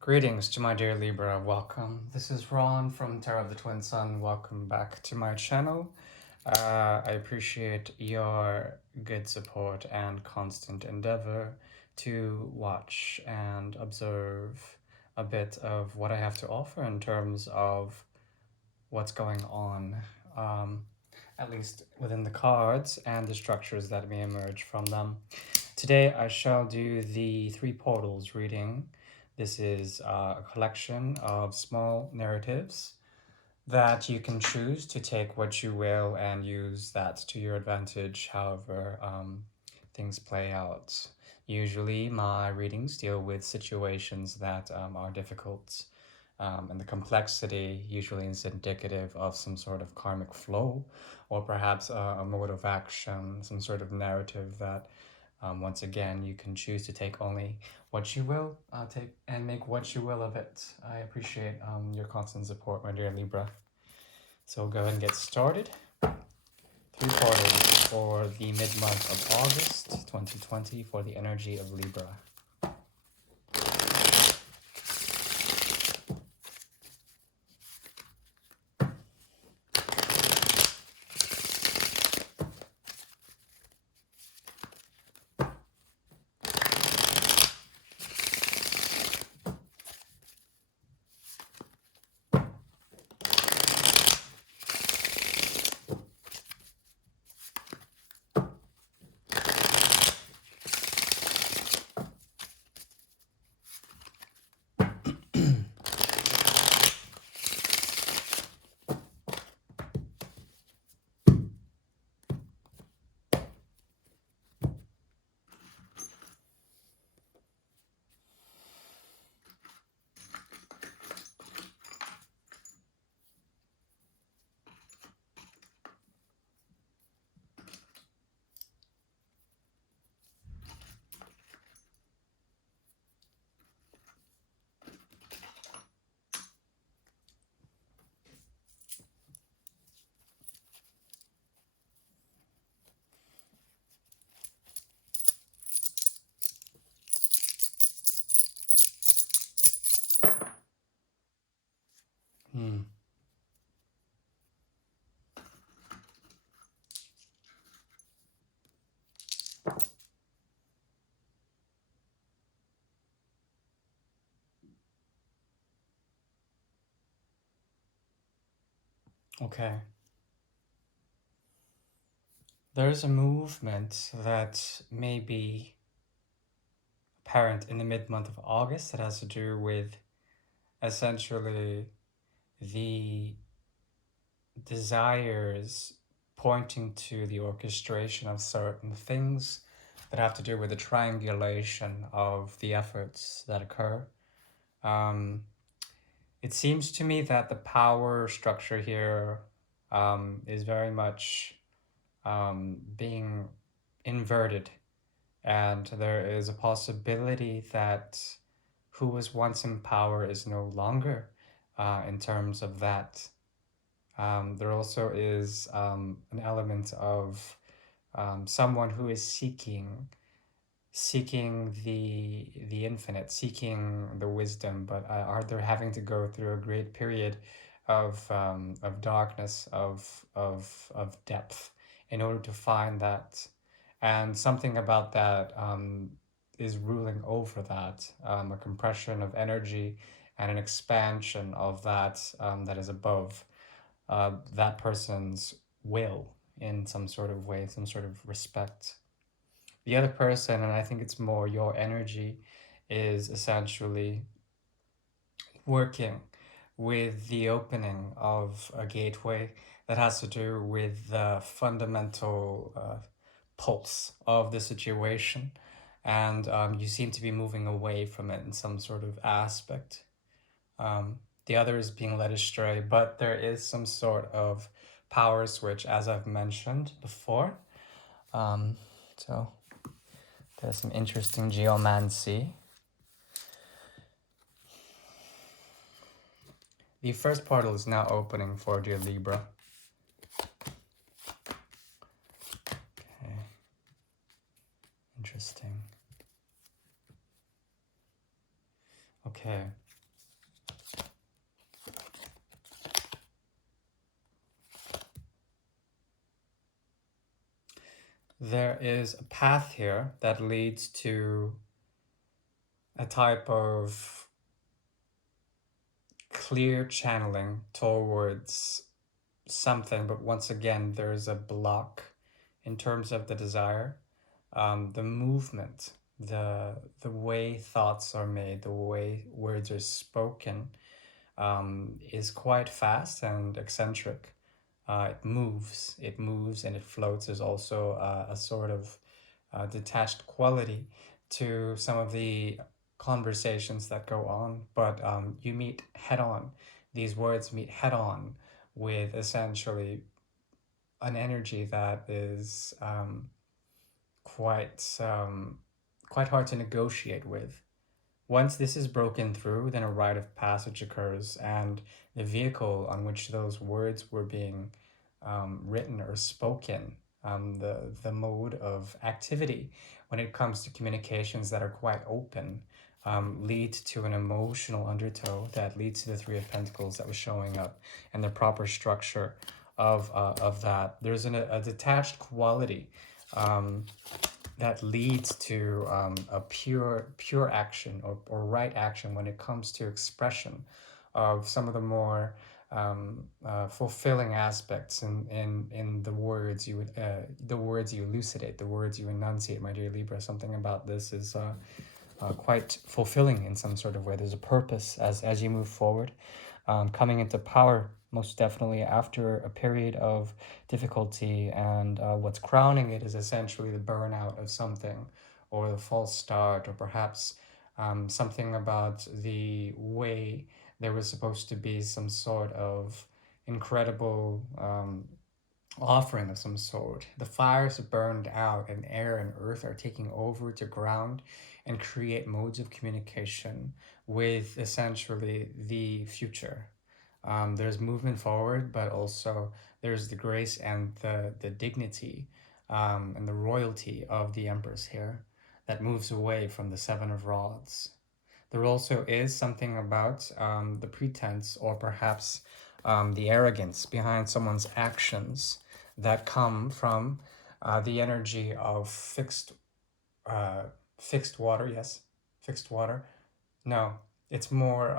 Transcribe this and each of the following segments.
Greetings to my dear Libra, welcome. This is Ron from Tarot of the Twin Sun. Welcome back to my channel. I appreciate your good support and constant endeavor to watch and observe a bit of what I have to offer in terms of what's going on, at least within the cards and the structures that may emerge from them. Today I shall do the Three Portals reading. This is a collection of small narratives that you can choose to take what you will and use that to your advantage, however things play out. Usually my readings deal with situations that are difficult, and the complexity usually is indicative of some sort of karmic flow, or perhaps a mode of action, some sort of narrative that once again, you can choose to take only what you will, take and make what you will of it. I appreciate your constant support, my dear Libra. So we'll go ahead and get started. Three portals for the mid-month of August 2020 for the energy of Libra. Okay. There's a movement that may be apparent in the mid-month of August that has to do with essentially the desires pointing to the orchestration of certain things that have to do with the triangulation of the efforts that occur. It seems to me that the power structure here is very much being inverted, and there is a possibility that who was once in power is no longer, in terms of that. There also is an element of someone who is seeking the infinite, seeking the wisdom, but are they having to go through a great period of darkness, of depth, in order to find that, and something about that is ruling over that, a compression of energy and an expansion of that, that is above that person's will in some sort of way, some sort of respect. The other person, and I think it's more your energy, is essentially working with the opening of a gateway that has to do with the fundamental pulse of the situation, and you seem to be moving away from it in some sort of aspect. The other is being led astray, but there is some sort of power switch, as I've mentioned before. So there's some interesting geomancy. The first portal is now opening for dear Libra. Okay. Interesting. Okay. there is a path here that leads to a type of clear channeling towards something, but once again, there's a block in terms of the desire, the movement, the way thoughts are made, the way words are spoken, is quite fast and eccentric. It moves, and it floats. There's also a sort of detached quality to some of the conversations that go on, but you meet head on. These words meet head on with essentially an energy that is quite hard to negotiate with. Once this is broken through, then a rite of passage occurs, and the vehicle on which those words were being written or spoken, the mode of activity when it comes to communications that are quite open, lead to an emotional undertow that leads to the Three of Pentacles that was showing up, and the proper structure of that. There's a detached quality that leads to a pure action, or right action when it comes to expression of some of the more fulfilling aspects in the words you elucidate, the words you enunciate, my dear Libra. Something about this is quite fulfilling in some sort of way. There's a purpose as you move forward, coming into power, most definitely, after a period of difficulty. And what's crowning it is essentially the burnout of something, or the false start, or perhaps something about the way there was supposed to be some sort of incredible offering of some sort. The fires are burned out, and air and earth are taking over to ground and create modes of communication with essentially the future. There's movement forward, but also there's the grace and the dignity, and the royalty of the Empress here that moves away from the Seven of Rods. There also is something about the pretense, or perhaps the arrogance behind someone's actions that come from the energy of uh, fixed water. Yes, fixed water. No, it's more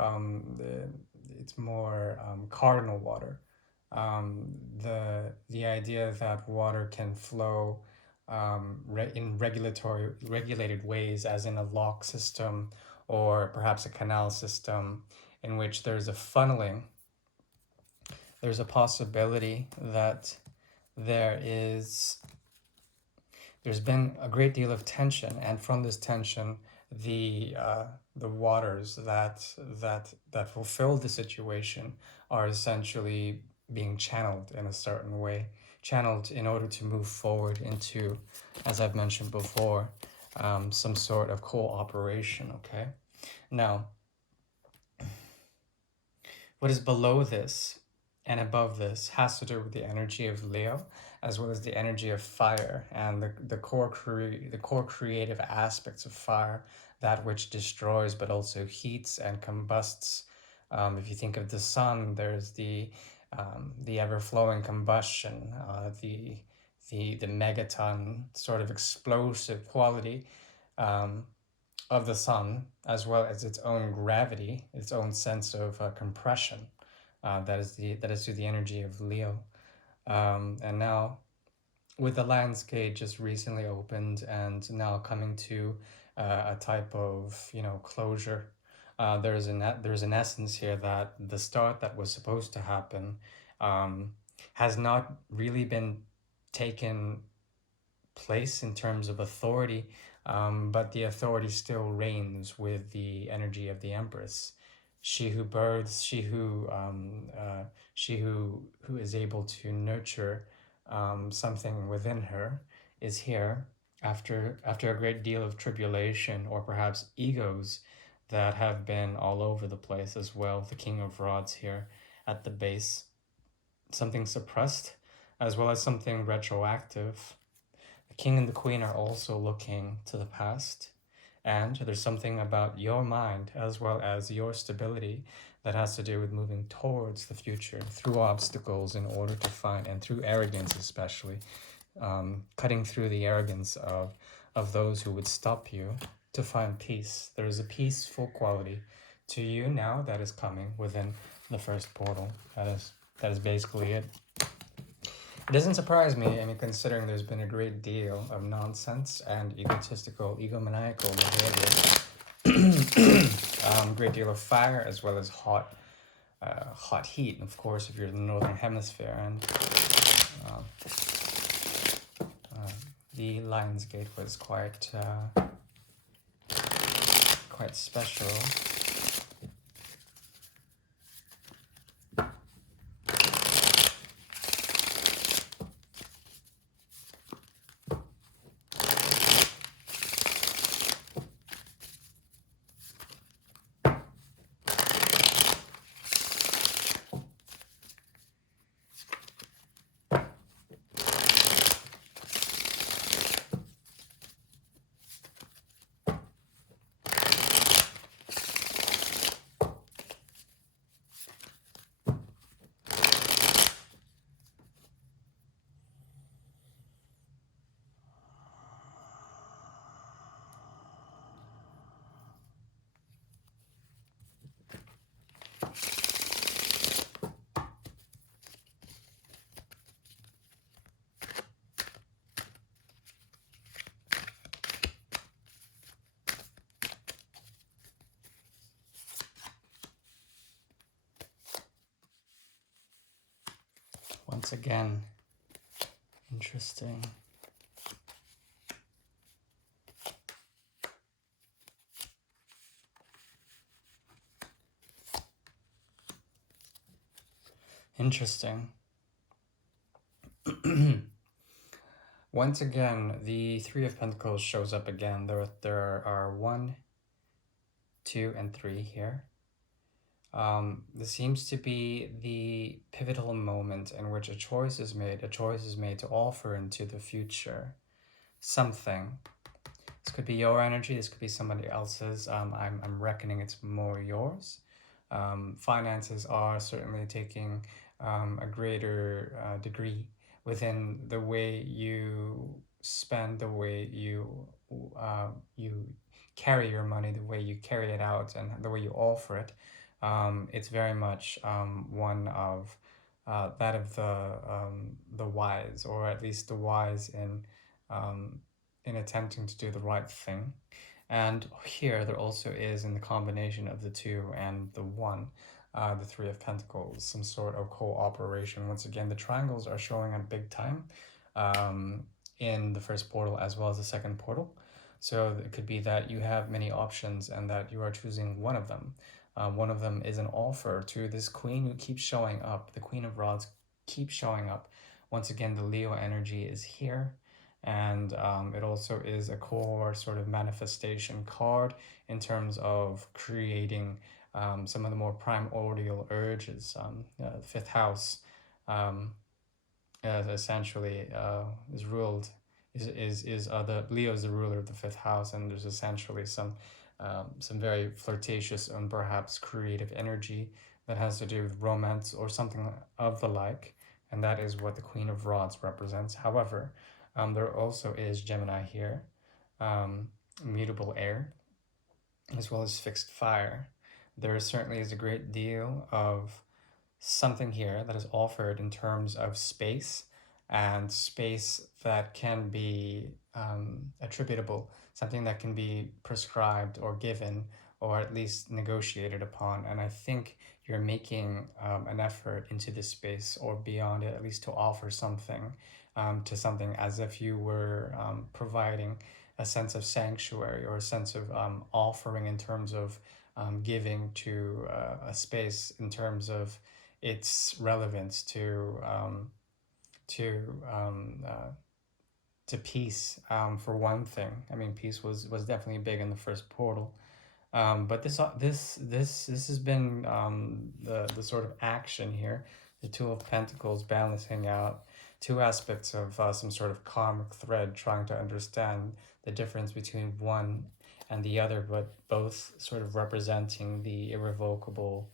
cardinal water. The idea that water can flow in regulated ways, as in a lock system, or perhaps a canal system, in which there's a funneling. There's a possibility that there is there's been a great deal of tension, and from this tension, the waters that fulfill the situation are essentially being channeled in a certain way, channeled in order to move forward into, as I've mentioned before, some sort of cooperation. Okay, now what is below this and above this has to do with the energy of Leo, as well as the energy of fire, and the core creative aspects of fire, that which destroys but also heats and combusts. If you think of the sun, there's the ever-flowing combustion, the megaton sort of explosive quality of the sun, as well as its own gravity, its own sense of compression. That is through the energy of Leo. And now, with the landscape just recently opened, and now coming to a type of closure, there's an essence here that the start that was supposed to happen has not really been taken place in terms of authority, but the authority still reigns with the energy of the Empress. She who births, she who is able to nurture something within her, is here after a great deal of tribulation, or perhaps egos that have been all over the place as well. The King of Rods here at the base, something suppressed, as well as something retroactive. The king and the queen are also looking to the past, and there's something about your mind as well as your stability that has to do with moving towards the future through obstacles in order to find, and through arrogance especially, cutting through the arrogance of those who would stop you to find peace. There is a peaceful quality to you now that is coming within the first portal. That is basically it. It doesn't surprise me, I mean, considering there's been a great deal of nonsense and egotistical, egomaniacal behavior, great deal of fire as well as hot heat, of course, if you're in the northern hemisphere, and uh, the Lion's Gate was quite special. Once again, interesting. Interesting. Once again, the Three of Pentacles shows up again. There are 1, 2, and 3 here. This seems to be the pivotal moment in which a choice is made. A choice is made to offer into the future something. This could be your energy. This could be somebody else's. I'm reckoning it's more yours. Finances are certainly taking a greater degree within the way you spend, the way you carry your money, the way you carry it out, and the way you offer it. It's very much one of that of the wise, or at least the wise in attempting to do the right thing. And here there also is, in the combination of the 2 and the 1, the Three of Pentacles, some sort of cooperation. Once again, the triangles are showing up big time in the first portal as well as the second portal. So it could be that you have many options and that you are choosing one of them. One of them is an offer to this queen who keeps showing up. The Queen of Rods keeps showing up. Once again, the Leo energy is here. And it also is a core sort of manifestation card in terms of creating some of the more primordial urges. The fifth house essentially is ruled is the Leo is the ruler of the fifth house, and there's essentially some very flirtatious and perhaps creative energy that has to do with romance or something of the like, and that is what the Queen of Rods represents. However, there also is Gemini here, mutable air, as well as fixed fire. There certainly is a great deal of something here that is offered in terms of space, and space that can be attributable, something that can be prescribed or given or at least negotiated upon. And I think you're making an effort into this space or beyond it, at least to offer something to something, as if you were providing a sense of sanctuary or a sense of offering in terms of giving to a space in terms of its relevance to to peace, for one thing. I mean, peace was definitely big in the first portal, but this has been the sort of action here. The Two of Pentacles balancing out two aspects of some sort of karmic thread, trying to understand the difference between one and the other, but both sort of representing the irrevocable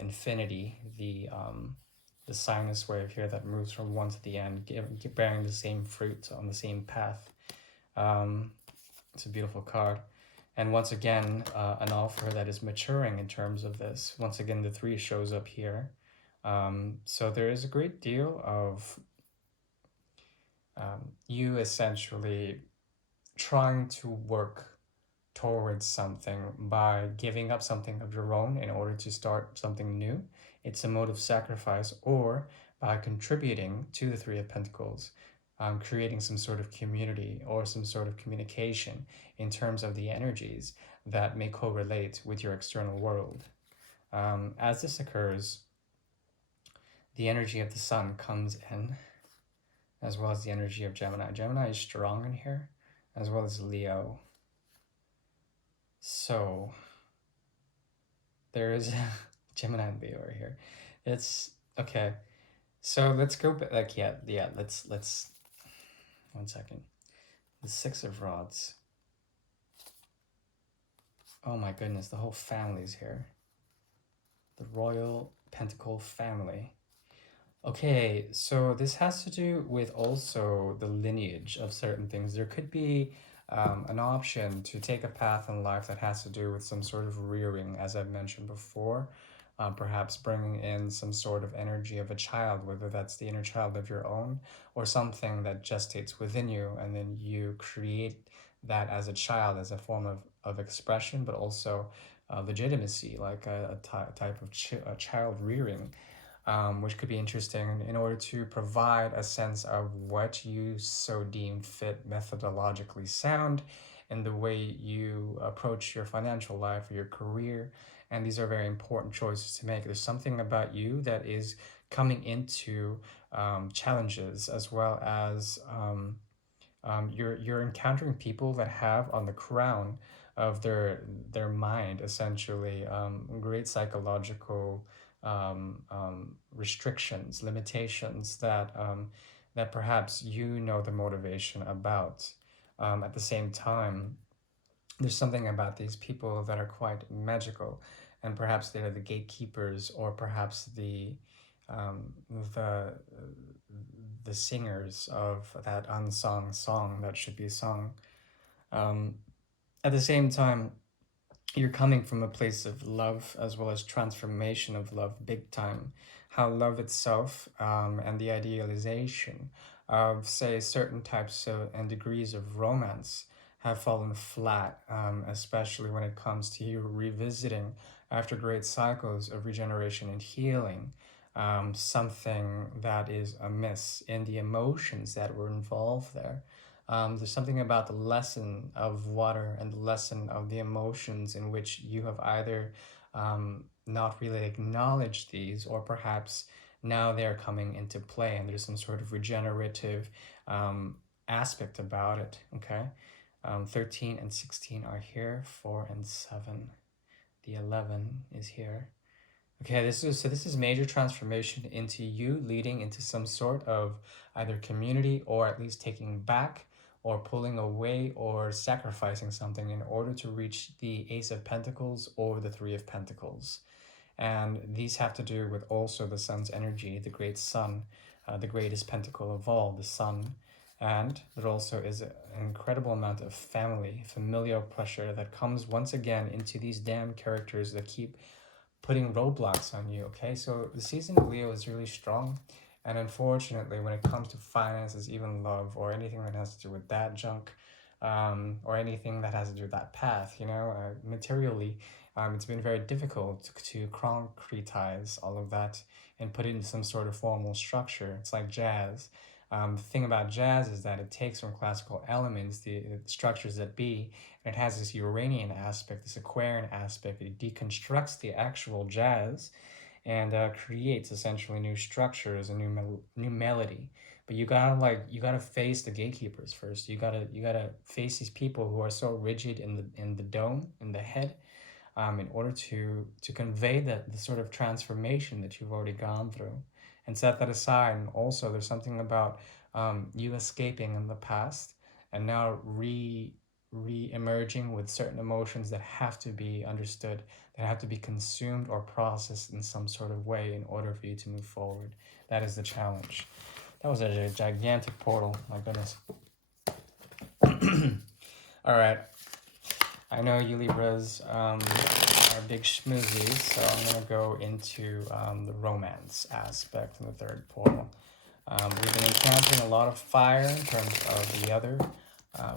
infinity, the sinus wave here that moves from one to the end, bearing the same fruit on the same path. Um, it's a beautiful card. And once again, an offer that is maturing in terms of this. Once again, the 3 shows up here. So there is a great deal of you essentially trying to work towards something by giving up something of your own in order to start something new. It's a mode of sacrifice, or by contributing to the 3 of Pentacles, creating some sort of community or some sort of communication in terms of the energies that may correlate with your external world. As this occurs, the energy of the Sun comes in, as well as the energy of Gemini. Gemini is strong in here, as well as Leo. So there is Gemini and Leo are here. It's okay. So let's go back. Like yeah. Let's 1 second. The 6 of Rods. Oh my goodness, the whole family's here. The Royal Pentacle family. Okay, so this has to do with also the lineage of certain things. There could be an option to take a path in life that has to do with some sort of rearing, as I've mentioned before. Perhaps bringing in some sort of energy of a child, whether that's the inner child of your own or something that gestates within you, and then you create that as a child as a form of expression, but also legitimacy, like a type of child rearing, which could be interesting in order to provide a sense of what you so deem fit methodologically sound in the way you approach your financial life or your career. And these are very important choices to make. There's something about you that is coming into challenges, as well as you're encountering people that have on the crown of their mind essentially great psychological restrictions, limitations that perhaps you know the motivation about. At the same time, there's something about these people that are quite magical, and perhaps they're the gatekeepers, or perhaps um, the the singers of that unsung song that should be sung. Um, at the same time, you're coming from a place of love as well as transformation of love, big time. How love itself and the idealization of, say, certain types of and degrees of romance have fallen flat, especially when it comes to you revisiting after great cycles of regeneration and healing. Something that is amiss in the emotions that were involved there. There's something about the lesson of water and the lesson of the emotions in which you have either not really acknowledged these, or perhaps now they're coming into play and there's some sort of regenerative aspect about it. Okay, 13 and 16 are here, 4 and 7. The 11 is here. Okay, this is major transformation into you leading into some sort of either community, or at least taking back or pulling away or sacrificing something in order to reach the Ace of Pentacles or the 3 of Pentacles. And these have to do with also the Sun's energy, the great Sun, the greatest pentacle of all, the Sun. And there also is an incredible amount of family, familial pressure that comes once again into these damn characters that keep putting roadblocks on you. Okay, so the season of Leo is really strong, and unfortunately when it comes to finances, even love, or anything that has to do with that junk, or anything that has to do with that path, materially, it's been very difficult to concretize all of that and put it into some sort of formal structure. It's like jazz. The thing about jazz is that it takes from classical elements, the structures that be, and it has this Uranian aspect, this Aquarian aspect. It deconstructs the actual jazz and creates essentially new structures, a new melody. But you gotta face the gatekeepers first. You gotta face these people who are so rigid in the dome, in the head, in order to convey the sort of transformation that you've already gone through, and set that aside. And also, there's something about you escaping in the past and now re-emerging with certain emotions that have to be understood, that have to be consumed or processed in some sort of way in order for you to move forward. That is the challenge. That was a gigantic portal, my goodness. All right. I know you Libras are big schmoozies, so I'm going to go into the romance aspect in the third portal. We've been encountering a lot of fire in terms of the other.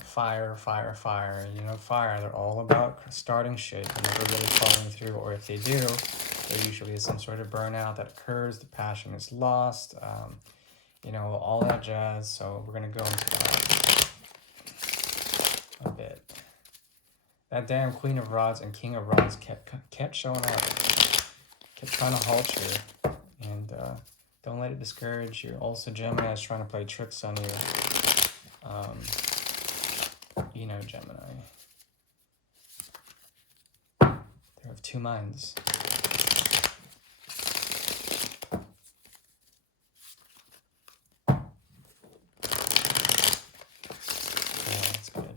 Fire, fire, fire. You know, fire, they're all about starting shit and never really following through, or if they do, there usually is some sort of burnout that occurs, the passion is lost, you know, all that jazz. So we're going to go into that a bit. That damn Queen of Rods and King of Rods kept showing up, kept trying to halt you, and don't let it discourage you. Also, Gemini is trying to play tricks on you. You know, Gemini. They have two minds. Yeah, that's good.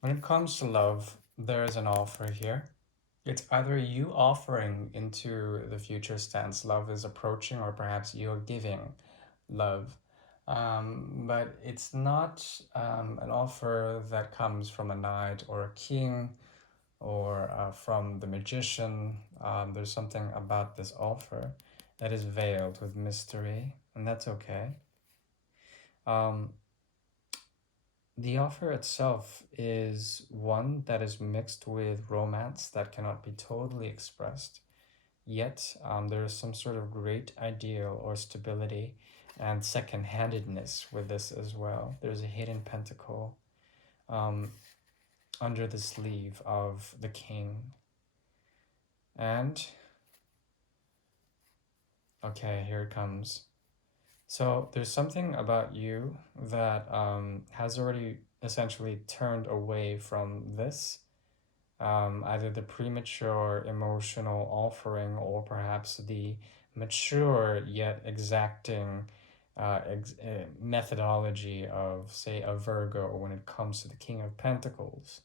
When it comes to love, there is an offer here. It's either you offering into the future stance love is approaching, or perhaps you're giving love. But it's not an offer that comes from a knight or a king or from the magician. There's something about this offer that is veiled with mystery, and that's okay. Um, the offer itself is one that is mixed with romance that cannot be totally expressed. Yet, there is some sort of great ideal or stability and second-handedness with this as well. There's a hidden pentacle um, under the sleeve of the king. And, okay, here it comes. So there's something about you that has already essentially turned away from this. Either the premature emotional offering or perhaps the mature yet exacting methodology of, say, a Virgo when it comes to the King of Pentacles.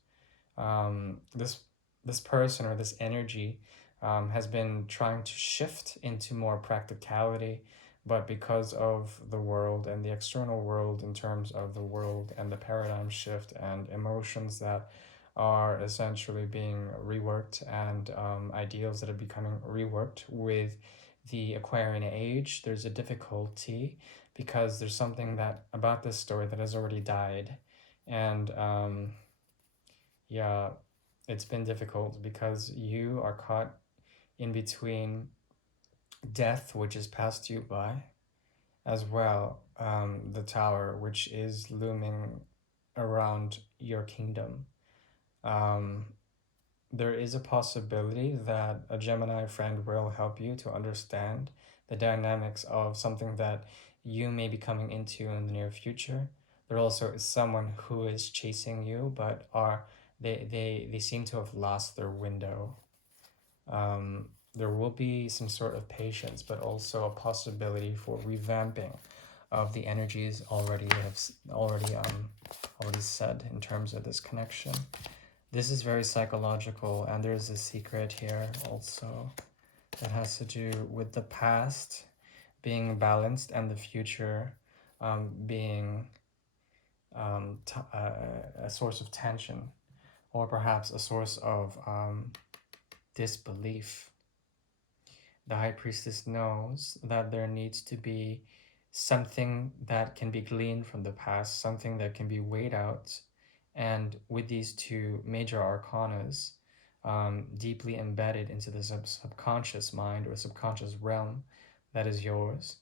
This person or this energy has been trying to shift into more practicality, but because of the world and the external world in terms of the world and the paradigm shift and emotions that are essentially being reworked and ideals that are becoming reworked with the Aquarian age, there's a difficulty because there's something that about this story that has already died. And yeah, it's been difficult because you are caught in between death, which is passed you by, as well the tower, which is looming around your kingdom. There is a possibility that a Gemini friend will help you to understand the dynamics of something that you may be coming into in the near future. There also is someone who is chasing you, but they seem to have lost their window. There will be some sort of patience, but also a possibility for revamping of the energies already said in terms of this connection. This is very psychological, and there's a secret here also that has to do with the past being balanced and the future being a source of tension, or perhaps a source of disbelief. The High Priestess knows that there needs to be something that can be gleaned from the past, something that can be weighed out. And with these two major arcanas deeply embedded into the subconscious mind or subconscious realm that is yours,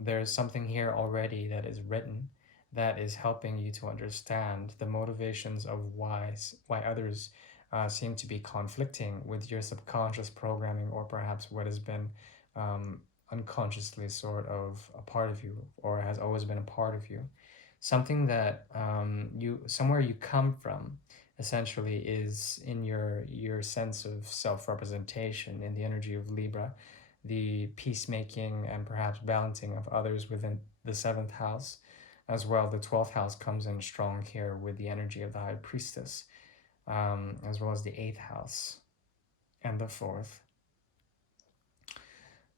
there is something here already that is written that is helping you to understand the motivations of why others seem to be conflicting with your subconscious programming, or perhaps what has been unconsciously sort of a part of you, or has always been a part of you. Something that somewhere you come from, essentially, is in your sense of self-representation in the energy of Libra, the peacemaking and perhaps balancing of others within the seventh house. As well, the 12th house comes in strong here with the energy of the high priestess, as well as the 8th house and the 4th.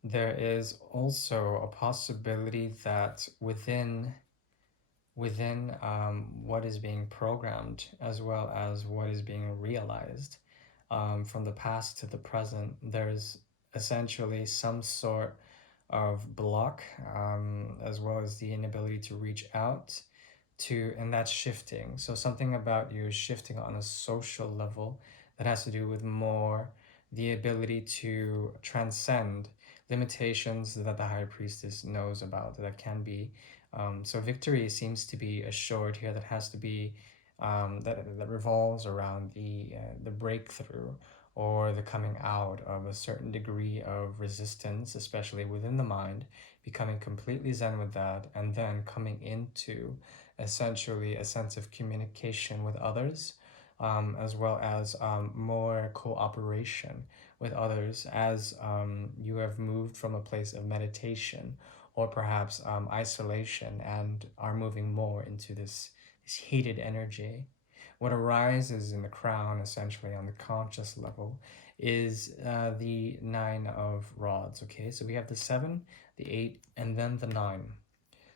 There is also a possibility that within what is being programmed, as well as what is being realized, from the past to the present, there's essentially some sort of block, as well as the inability to reach out to, and that's shifting. So something about you is shifting on a social level that has to do with more the ability to transcend limitations that the high priestess knows about, that can be so victory seems to be assured here. That has to be that revolves around the breakthrough, or the coming out of a certain degree of resistance, especially within the mind, becoming completely zen with that, and then coming into essentially a sense of communication with others, as well as more cooperation with others, as you have moved from a place of meditation, or perhaps isolation, and are moving more into this heated energy. What arises in the crown, essentially on the conscious level, is the 9 of rods. Okay, so we have the 7, the 8, and then the 9.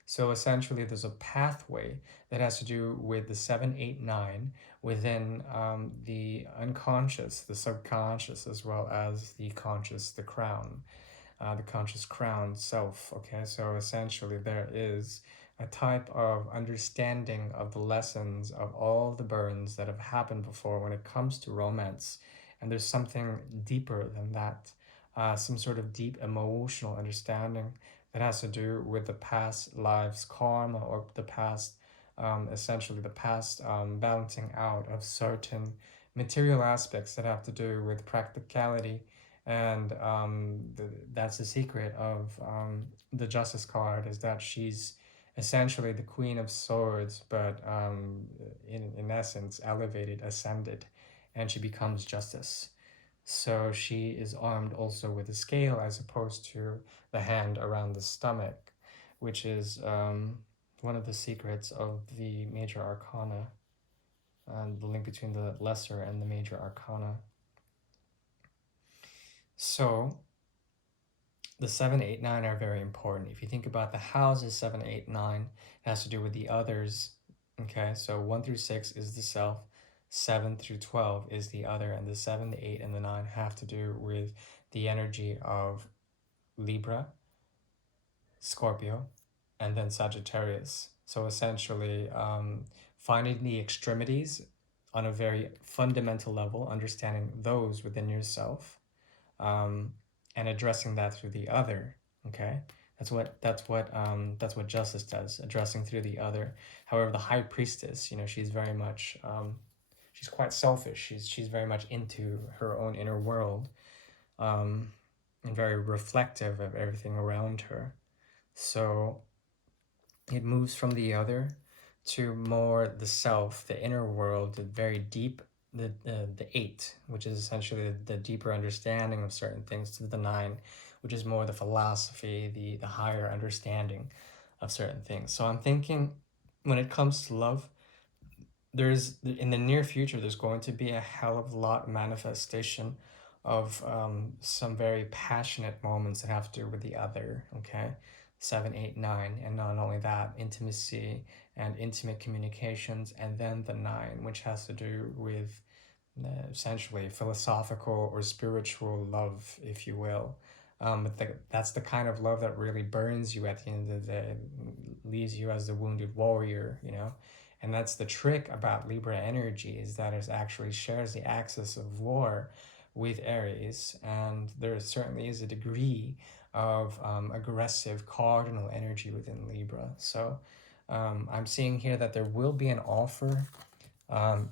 So essentially, there's a pathway that has to do with the 7, 8, 9 within the unconscious, the subconscious, as well as the conscious, the crown, the conscious crown self. Okay, so essentially, there is a type of understanding of the lessons of all the burns that have happened before when it comes to romance. And there's something deeper than that, some sort of deep emotional understanding that has to do with the past lives karma, or the past, essentially the past balancing out of certain material aspects that have to do with practicality. And that's the secret of the justice card, is that she's essentially the queen of swords, but in essence elevated, ascended, and she becomes justice. So she is armed also with a scale, as opposed to the hand around the stomach, which is one of the secrets of the major arcana, and the link between the lesser and the major arcana. So the 7, 8, 9 are very important. If you think about the houses 7, 8, 9, it has to do with the others. Okay, so 1 through 6 is the self, 7 through 12 is the other, and the 7, the 8, and the 9 have to do with the energy of Libra, Scorpio, and then Sagittarius. So essentially, finding the extremities on a very fundamental level, understanding those within yourself, and addressing that through the other. Okay, that's what justice does, addressing through the other. However, the high priestess, she's very much she's quite selfish. She's very much into her own inner world, and very reflective of everything around her. So it moves from the other to more the self, the inner world, the very deep, the 8, which is essentially the deeper understanding of certain things, to the 9, which is more the philosophy, the higher understanding of certain things. So I'm thinking, when it comes to love, there's, in the near future, there's going to be a hell of a lot manifestation of some very passionate moments that have to do with the other. Okay, 7, 8, 9, and not only that, intimacy and intimate communications, and then the 9, which has to do with essentially philosophical or spiritual love, if you will. But that's the kind of love that really burns you at the end of the day, leaves you as the wounded warrior, And that's the trick about Libra energy, is that it actually shares the axis of war with Aries, and there certainly is a degree of aggressive cardinal energy within Libra. So I'm seeing here that there will be an offer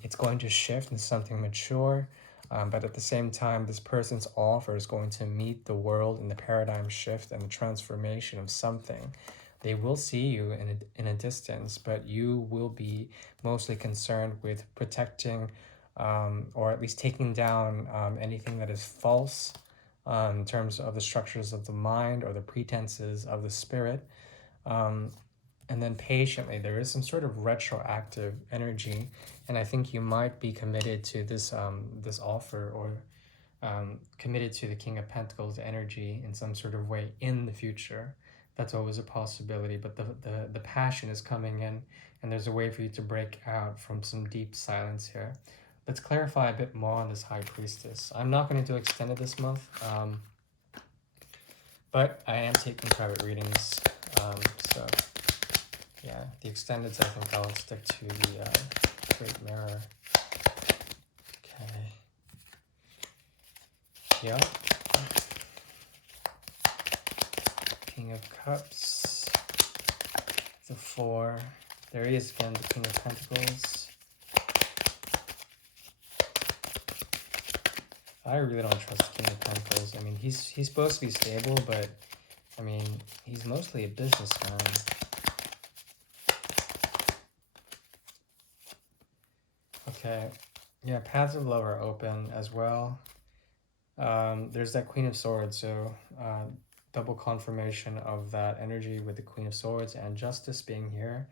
It's going to shift into something mature, but at the same time, this person's offer is going to meet the world in the paradigm shift and the transformation of something. They will see you in a distance, but you will be mostly concerned with protecting, or at least taking down anything that is false in terms of the structures of the mind or the pretenses of the spirit. And then patiently, there is some sort of retroactive energy, and I think you might be committed to this offer, or committed to the King of Pentacles energy in some sort of way in the future. That's always a possibility, but the passion is coming in, and there's a way for you to break out from some deep silence here. Let's clarify a bit more on this High Priestess. I'm not going to do extended this month, but I am taking private readings, so yeah, the extendeds, I think I'll stick to the Great Mirror. Okay. Yep. King of Cups. The 4. There he is again, the King of Pentacles. I really don't trust the King of Pentacles. I mean, he's supposed to be stable, but I mean, he's mostly a businessman. Okay, yeah, paths of love are open as well. There's that Queen of Swords, so double confirmation of that energy with the Queen of Swords and Justice being here.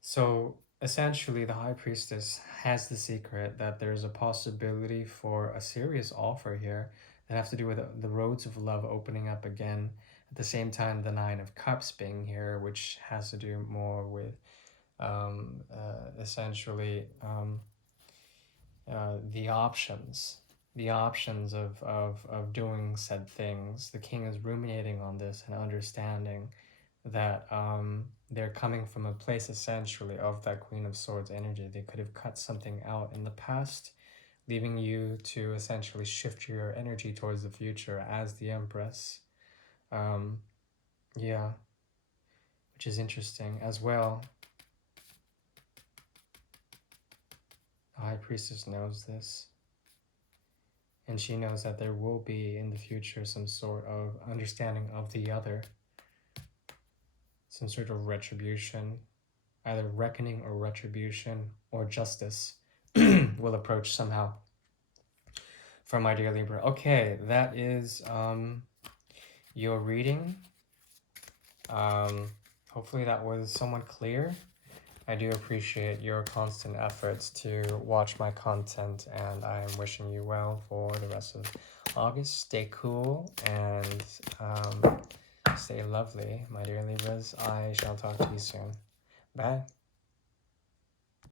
So essentially, the High Priestess has the secret that there's a possibility for a serious offer here that have to do with the roads of love opening up again. At the same time, the Nine of Cups being here, which has to do more with essentially the options of doing said things. The king is ruminating on this and understanding that they're coming from a place essentially of that Queen of Swords energy. They could have cut something out in the past, leaving you to essentially shift your energy towards the future as the Empress. Yeah, which is interesting as well. The High Priestess knows this. And she knows that there will be in the future some sort of understanding of the other. Some sort of retribution, either reckoning or retribution or justice will approach somehow for my dear Libra. Okay, that is your reading. Hopefully that was somewhat clear. I do appreciate your constant efforts to watch my content, and I am wishing you well for the rest of August. Stay cool and stay lovely, my dear Libras. I shall talk to you soon. Bye.